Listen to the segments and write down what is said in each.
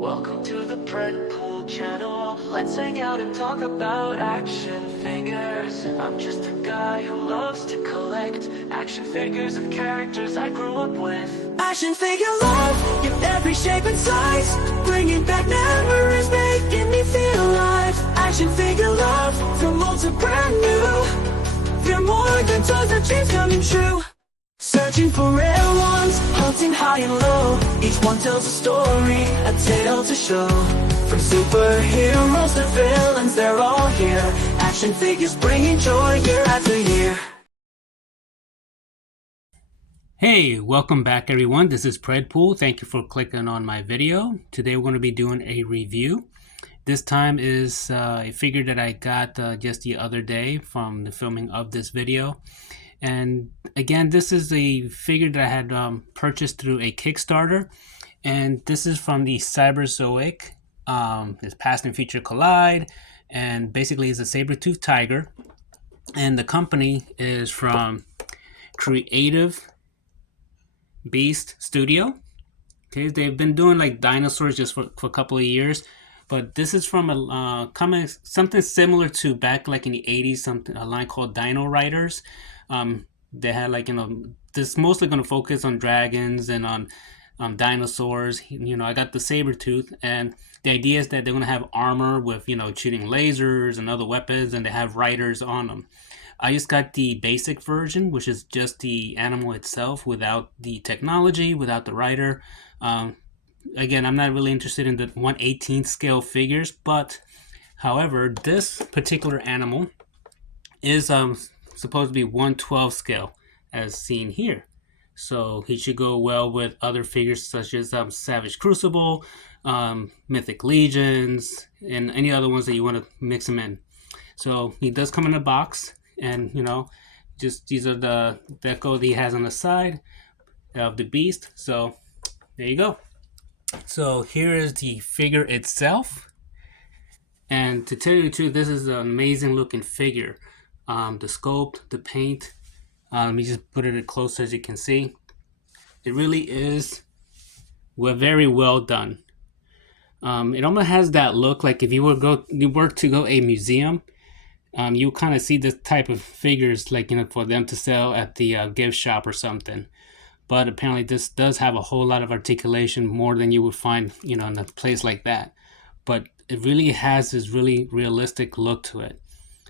Welcome to the Predpool channel. Let's hang out and talk about action figures. I'm just a guy who loves to collect action figures of characters I grew up with. Action figure love in every shape and size, bringing back memories, making me feel alive. Action figure love from old to brand new. They're more than toys, our dreams coming true. Searching for rare ones, hunting high and low. Each one tells a story, a tale to show. From superheroes to villains, they're all here. Action figures bringing joy year after year. Hey, welcome back everyone. This is Predpool. Thank you for clicking on my video. Today we're going to be doing a review. This time is a figure that I got just the other day from the filming of this video. And again, this is a figure that I had purchased through a Kickstarter, and this is from the Cyberzoic. It's Past and Future Collide, and basically it's a saber-toothed tiger, and the company is from Creative Beast Studio. Okay, they've been doing like dinosaurs just for a couple of years, but this is from a something similar to back like in the 80s, a line called Dino Riders. They had like, this mostly going to focus on dragons and on dinosaurs. I got the saber tooth, and the idea is that they're going to have armor with, shooting lasers and other weapons, and they have riders on them. I just got the basic version, which is just the animal itself without the technology, without the rider. Again, I'm not really interested in the 1/18 scale figures, but however, this particular animal is supposed to be 1/12 scale as seen here, so he should go well with other figures such as Savage Crucible, Mythic Legions, and any other ones that you want to mix them in. So he does come in a box, and just these are the deco that he has on the side of the beast. So there you go. So here is the figure itself, and to tell you the truth, this is an amazing looking figure. The sculpt, the paint, let me just put it close as you can see. It really is very well done. It almost has that look like if you were to go a museum, you kind of see this type of figures like for them to sell at the gift shop or something. But apparently this does have a whole lot of articulation, more than you would find in a place like that. But it really has this really realistic look to it.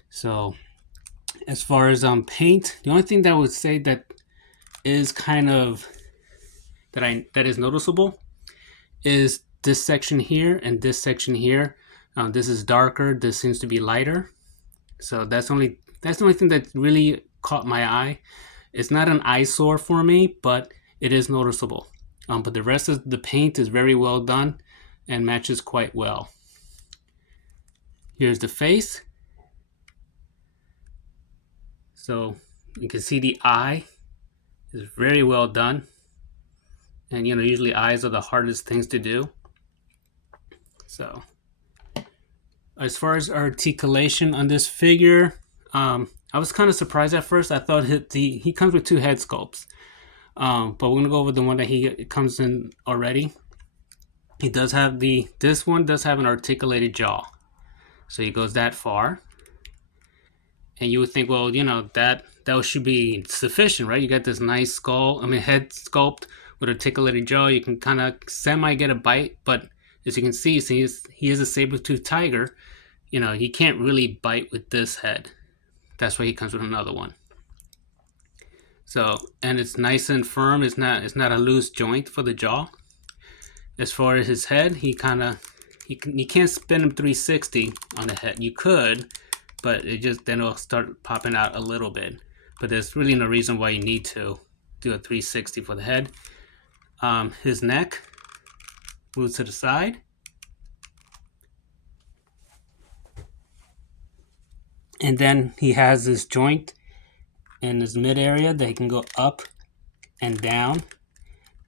So as far as paint, the only thing that I would say that is kind of that is noticeable is this section here and this section here. This is darker. This seems to be lighter. So that's the only thing that really caught my eye. It's not an eyesore for me, but it is noticeable. But the rest of the paint is very well done and matches quite well. Here's the face. So you can see the eye is very well done. And usually eyes are the hardest things to do. So as far as articulation on this figure, I was kind of surprised at first. I thought he comes with two head sculpts. But we're gonna go over the one that he comes in already. He does have this one does have an articulated jaw. So he goes that far. And you would think, well, that should be sufficient, right? You got this nice head sculpt with articulated jaw. You can kind of semi get a bite, but as you can see, he is a saber-toothed tiger. He can't really bite with this head. That's why he comes with another one. So, and it's nice and firm. It's not a loose joint for the jaw. As far as his head, you can't spin him 360 on the head. You could, but then it'll start popping out a little bit. But there's really no reason why you need to do a 360 for the head. His neck moves to the side. And then he has this joint in his mid area that he can go up and down,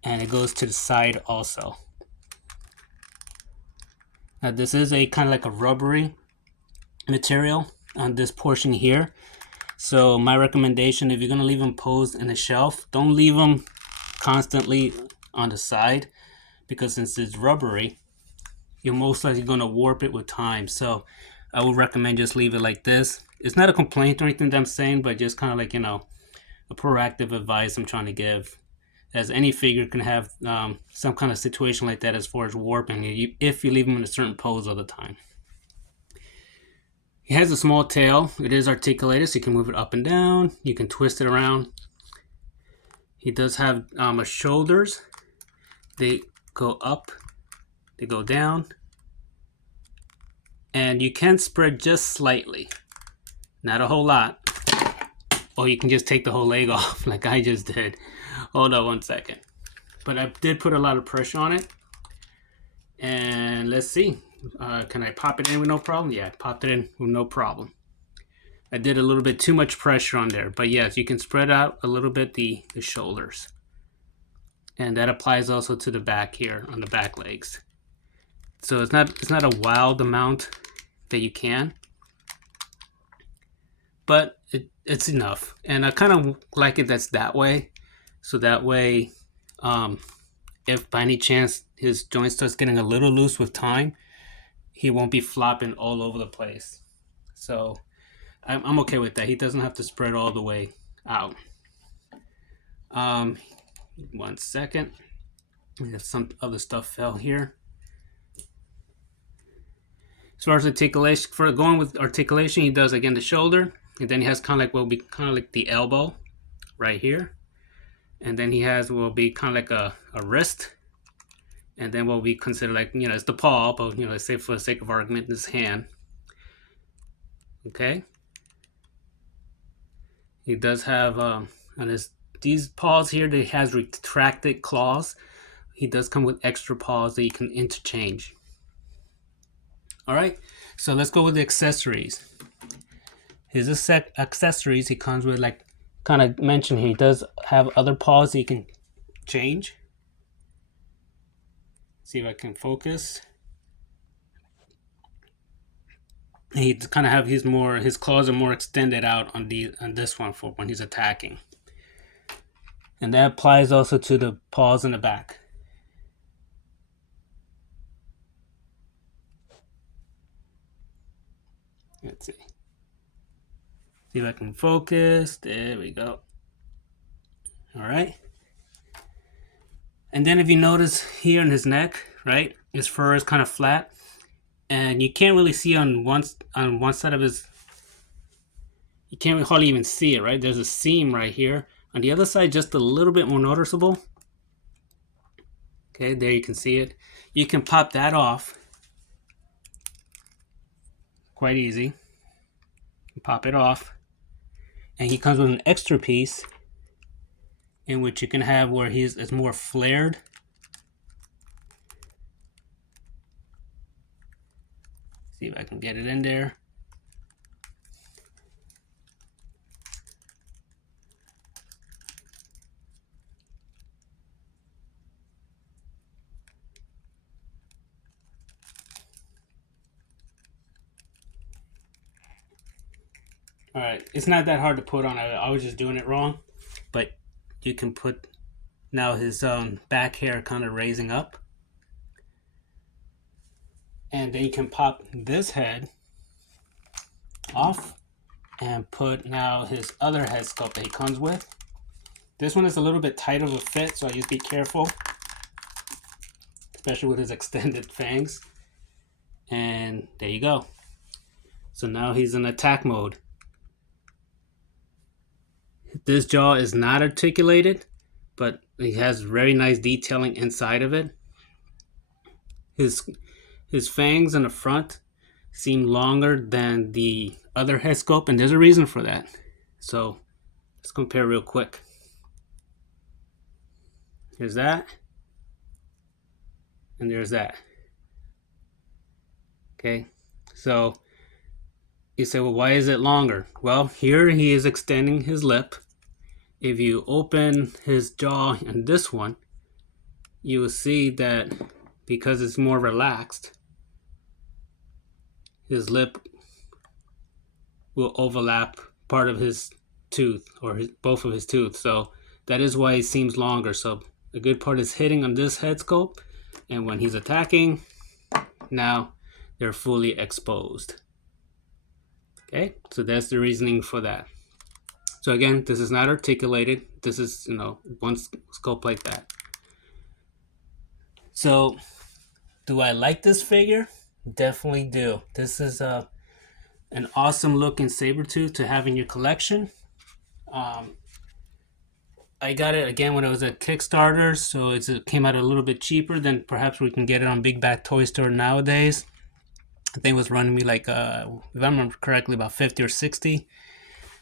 and it goes to the side also. Now this is a kind of like a rubbery material on this portion here. So my recommendation, if you're going to leave them posed in a shelf, don't leave them constantly on the side, because since it's rubbery, you're most likely going to warp it with time. So I would recommend just leave it like this. It's not a complaint or anything that I'm saying, but just kind of like, a proactive advice I'm trying to give, as any figure can have some kind of situation like that as far as warping if you leave them in a certain pose all the time. He has a small tail. It is articulated, so you can move it up and down. You can twist it around. He does have shoulders. They go up, they go down, and you can spread just slightly, not a whole lot. Or you can just take the whole leg off like I just did. Hold on one second. But I did put a lot of pressure on it. And let's see. Can I pop it in with no problem? Yeah, I popped it in with no problem. I did a little bit too much pressure on there. But yes, you can spread out a little bit the shoulders. And that applies also to the back here on the back legs. So it's not a wild amount that you can. But it's enough. And I kind of like it that's that way. So that way, if by any chance his joint starts getting a little loose with time, he won't be flopping all over the place. So I'm okay with that. He doesn't have to spread all the way out. 1 second. We have some other stuff fell here. As far as articulation, for going with articulation, he does again the shoulder, and then he has kind of like what will be kind of like the elbow right here, and then he has what will be kind of like a wrist, and then what we consider like, it's the paw, but let's say for the sake of argument, this hand. Okay. He does have on these paws here, they has retracted claws. He does come with extra paws that you can interchange. All right, so let's go with the accessories. His accessories, he comes with, like kind of mentioned, he does have other paws he can change. See if I can focus. He kind of have his claws are more extended out on this one for when he's attacking. And that applies also to the paws in the back. Let's see. See if I can focus. There we go. All right. And then if you notice here in his neck, right, his fur is kind of flat, and you can't really see on one side of his. You can't hardly even see it, right? There's a seam right here. On the other side, just a little bit more noticeable. Okay, there you can see it. You can pop that off. Quite easy. Pop it off. And he comes with an extra piece in which you can have where it's more flared. See if I can get it in there. All right, it's not that hard to put on. I was just doing it wrong, but you can put now his back hair kind of raising up, and then you can pop this head off and put now his other head sculpt that he comes with. This one is a little bit tighter of a fit, so I just be careful, especially with his extended fangs. And there you go. So now he's in attack mode. This jaw is not articulated, but he has very nice detailing inside of it. His fangs in the front seem longer than the other head sculpt, and there's a reason for that. So let's compare real quick. Here's that, and there's that. Okay, so you say, well, why is it longer? Well, here he is extending his lip. If you open his jaw in this one, you will see that because it's more relaxed, his lip will overlap part of his tooth, or both of his tooth. So that is why it seems longer. So a good part is hitting on this head sculpt, and when he's attacking, now they're fully exposed. Okay, so that's the reasoning for that. So again, this is not articulated. This is, one sculpt like that. So do I like this figure? Definitely do. This is an awesome looking Sabertooth to have in your collection. I got it again when it was at Kickstarter, so it came out a little bit cheaper than perhaps we can get it on Big Bad Toy Store nowadays. I think it was running me like, if I remember correctly, about 50 or 60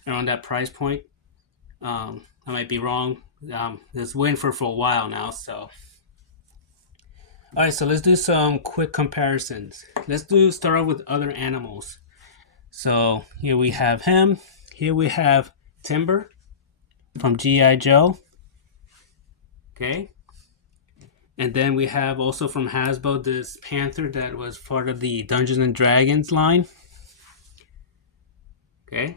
around that price point. I might be wrong. It's waiting for a while now, so. All right, so let's do some quick comparisons. Start off with other animals. So here we have him. Here we have Timber from G.I. Joe. Okay. And then we have also from Hasbro this Panther that was part of the Dungeons and Dragons line. Okay.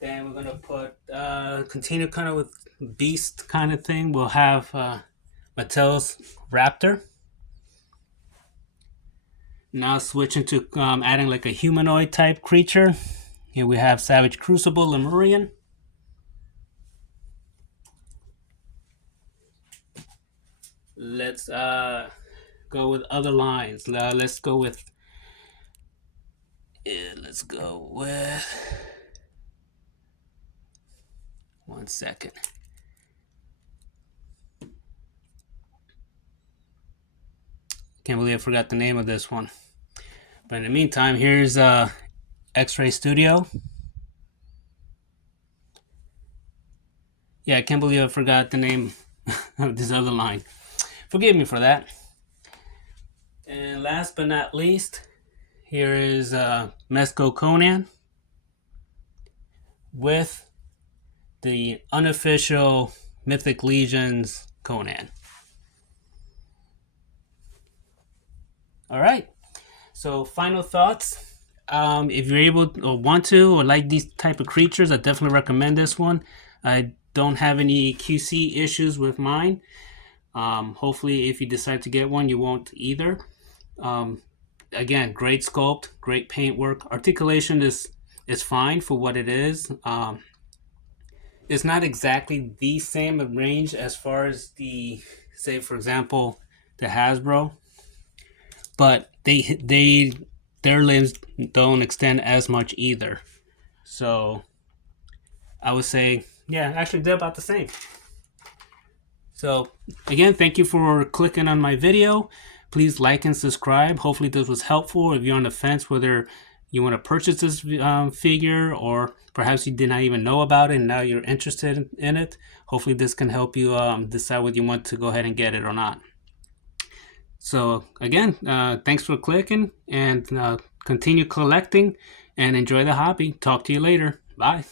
Then we're gonna put continue kind of with Beast kind of thing. We'll have Mattel's Raptor. Now switching to adding like a humanoid type creature. Here we have Savage Crucible Lemurian. Let's go with other lines. Let's go with one second. Can't believe I forgot the name of this one. But in the meantime, here's X-Ray Studio. Yeah, I can't believe I forgot the name of this other line. Forgive me for that. And last but not least, here is Mezco Conan with the unofficial Mythic Legions Conan. All right. So final thoughts. If you're able or want to or like these type of creatures, I definitely recommend this one. I don't have any QC issues with mine. Hopefully, if you decide to get one, you won't either. Again, great sculpt, great paintwork. Articulation is fine for what it is. It's not exactly the same range as far as the, say, for example, the Hasbro, but their limbs don't extend as much either. So I would say, yeah, actually they're about the same. So again, thank you for clicking on my video. Please like and subscribe. Hopefully this was helpful. If you're on the fence whether you want to purchase this figure, or perhaps you did not even know about it and now you're interested in it, hopefully this can help you decide whether you want to go ahead and get it or not. So again, thanks for clicking, and continue collecting and enjoy the hobby. Talk to you later. Bye.